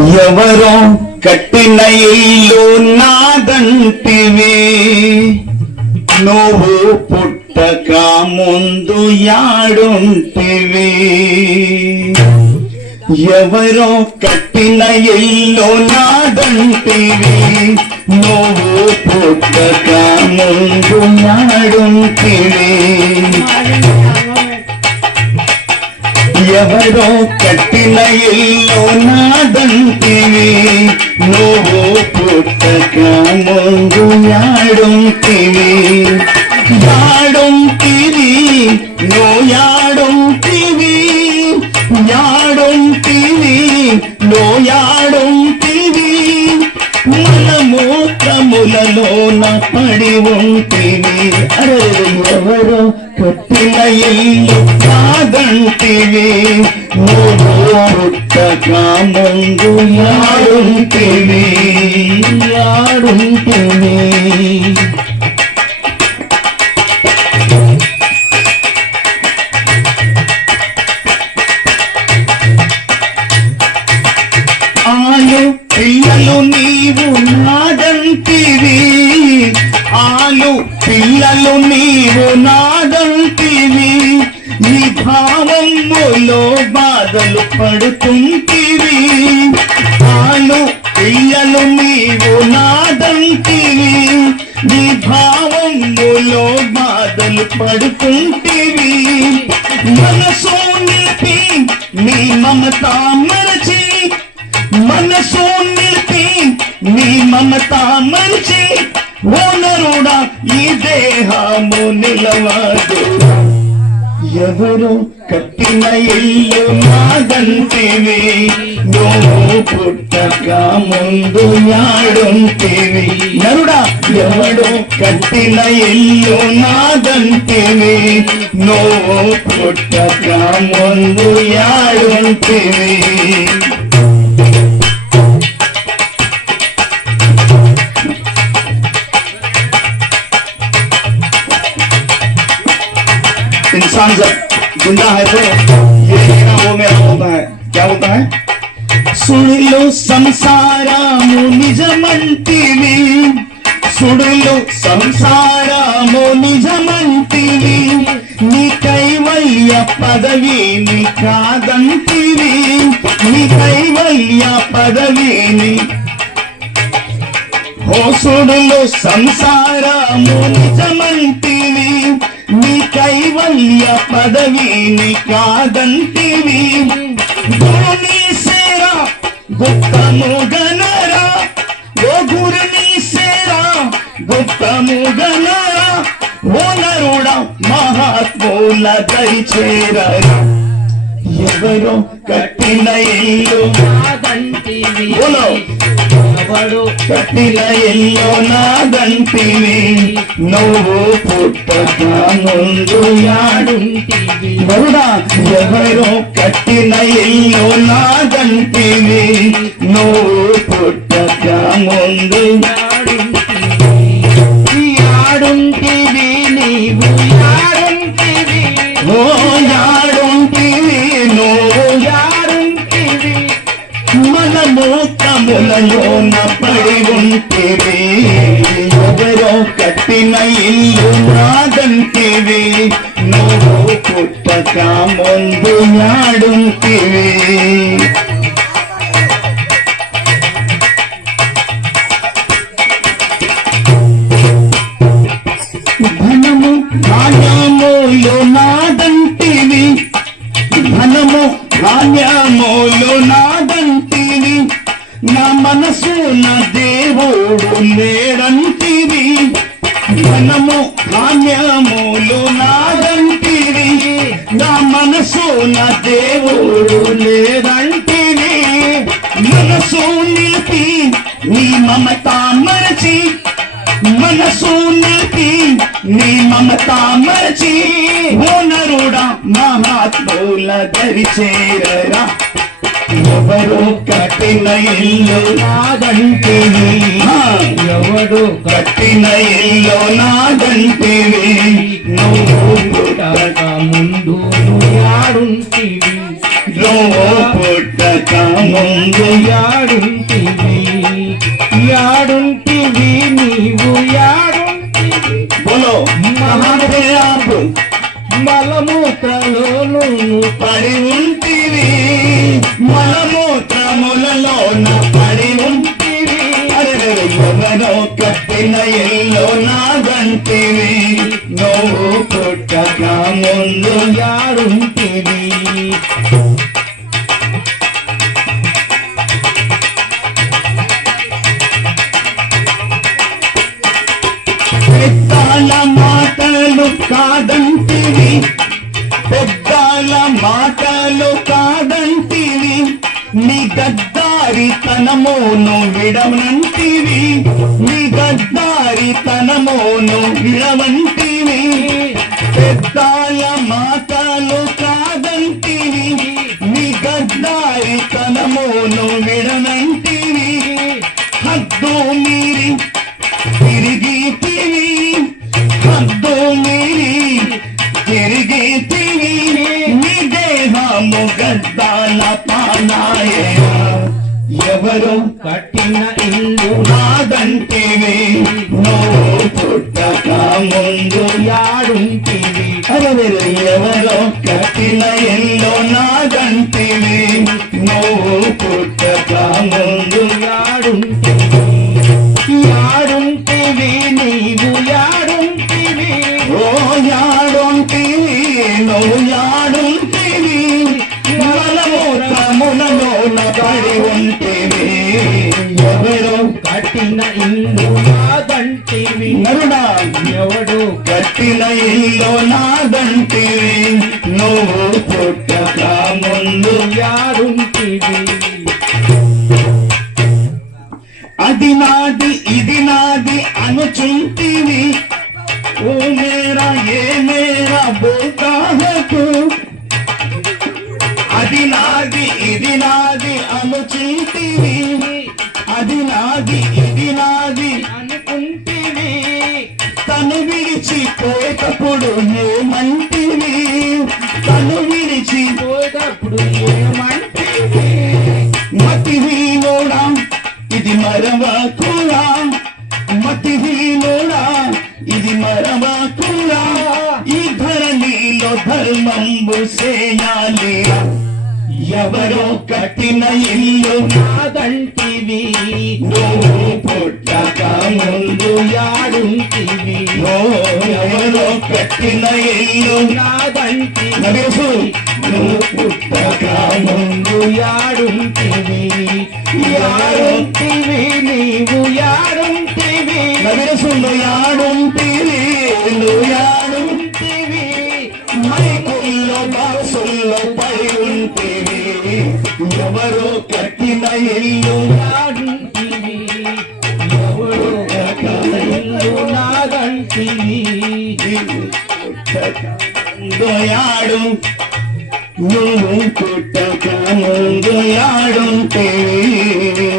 ఎవరో కట్టిన ఇల్లు నాదంటివి, నువ్వు పుట్టక ముందు యాడుంటివి. ఎవరో కట్టిన ఇల్లు నాదంటివి, నువ్వు పుట్టక ముందు యాడుంటివి. ఎవరో కట్టిన ఇల్లు నాదంటివి, నువ్వు పుట్టక ముందు యాడుంటివి. యాడుంటివి నువ్వు యాడుంటివి, యాడుంటివి నువ్వు యాడుంటివి. మనము మూత్రములలోన పడి ఉంటివి. అరే ఎవరో కట్టిన ఇల్లు కాదంటివి, నువ్వు పుట్టక ముందు యాడుంటివి, యాడుంటివి. ఆలు పిల్లలు నీవు నాదంటివి, ఆలు పిల్లలు నీవు నాదంటివి. నీ భావములో బాధలు పడుతుంటివి. ఆలు పిల్లలు నీవు నాదంటివి, నీ భావములో బాధలు పడుతుంటివి. మనసు నిలిపి నీ మమత మరచి, మనసు నిలిపి నీ మమత మరచి. ఓ నరుడా ఈ దేహము నిలవదు. ఎవరు కట్టిన ఇల్లు నాదంటివి, నువ్వు పుట్టక ముందు యాడుంటివి. నరుడా ఎవడు కట్టిన ఇల్లు నాదంటివి, నువ్వు పుట్టక ముందు యాడుంటివి. इंसान जब जिंदा है तो ये मेरा वो मेरा होता है. क्या होता है? सुनिलो संसारमु निजमंटिवी, सुनिलो संसारमु निजमंटिवी. नी कैवल्य पदवी नी कादंटिवी, नी कैवल्य पदवी नी. हो सुनिलो संसारमु निजमंटिवी, నీ కైవల్య పదవిని కాదంటివి. గురుని సేరా గుప్తము గనరా, ఓ గురుని సేరా గుప్తము గనరా. ఓ నరుడా మహాత్ముల దరిచేరరా. ఎవరో కట్టిన ఇల్లు నాదంటివి, ఎవడు కట్టిన ఇల్లు నాదంటివి, నువ్వు పుట్టక ముందు యాడుంటివి. నరుడా ఎవరో కట్టిన ఇల్లు నాదంటివి, నువ్వు పుట్టక ముందు యాడుంటివి. నీవు యాడుంటివి, ఓ యాడుంటివి నువ్వు యాడుంటివి. మనము తములలోన పడి ఉంటివి. ఎవరో కట్టిన ఇల్లు నాదంటివి, నువ్వు పుట్టక ముందు యాడుంటివి. ధనము ధాన్యములు నాదంటివి, ధనము ధాన్యములు నాదంటివి. నా మనసు నా దేవుడు లేడంటివి. ధనము ధాన్యములు నాదంటివి, నా మనసు నా దేవుడు లేదంటివి. మనసు నిలిపి నీ మమత మరచి, మనసు నిలిపి నీ మమత మరచి. ఓ నరుడా మహాత్ముల దరిచేరరా. ఎవరు కట్టిన ఇల్లు నాదంటివి, ఎవడు కట్టిన ఇల్లు నాదంటివి, నువ్వు పుట్టక ముందు యాడుంటివి. నువ్వు పుట్టక ముందు యాడుంటివి యాడుంటివి నీవు యాడుంటివి బోలో మహాదే ఆపు మలమూత్రలోను పడి ఉంటివి మలమూత్రములలోన పడి ఉంటివి ఎవరో కట్టిన ఇల్లు నాదంటివి నువ్వు పుట్టక ముందు యాడుంటివి పెద్దాల మాటలు కాదంటివి పెద్దాల మాటలు కాదంటివి నీ గద్దారితనమును విడవంటివి నీ గద్దారితనమును విడవంటివి పెద్దాల మాటలు కాదంటివి నీ గద్దారితనమును విడవంటివి హద్దు మీరి తిరిగితివి హద్దు మీరి తిరిగితివి నీ దేహము గద్దాల పానాయ ఎవరు కట్టిన ఇల్లు నాదంటివి నువ్వు పుట్టక ముందు యాడుంటివి ఎవరో కట్టిన ఇల్లు నాదంటివి నువ్వు పుట్టక ముందు యాడుంటివి యాడుంటివి నీవు యాడుంటివి ఓ యాడుంటివి నువ్వు యాడుంటివి మలమూత్రములలోన పడి ఉంటివి ఎవరో కట్టిన ఇల్లు నాదంటివి నరుడా ఎవడు కట్టిన ఇల్లు నాదంటివి నువ్వు పుట్టక ముందు యాడుంటివి అది నాది ఇది నాది అనుచుంటివి ఓ మేరా ఏ మేరా బోల్తాహకు అది నాది ఇది నాది అనుచుంటివి అది నాది ఇది నాది అనుకుంటివి తను విడిచిపోయేటప్పుడు ఏమంటివి తను విడిచిపో పోయేటప్పుడు ఏమంటివి మతిహీనుడా ఇది మరవకురా మతిహీనుడా ఇది మరవకురా ఈ ధరణిలో ధర్మంబు చేయాలి ఎవరో కట్టిన ఇల్లు నాదంటివి నువ్వు పుట్టక ముందు యాడుంటివి ఓ ఎవరో కట్టిన ఇల్లు నాదంటివి నరేసు నువ్వు పుట్టక ముందు యాడుంటివి యాడుంటివి నీవు యాడుంటివి నరేసులు యాడుంటివి నువ్వు యాడుంటివి మైకుల్లో బాసుల్లో పడి ఉంటివి ఎవరో కట్టిన ఇల్లు యాడుంటివి ఎవడు కట్టిన ఇల్లు నాదంటివి యాడు నువ్వు పుట్టక ముందు యాడుంటివి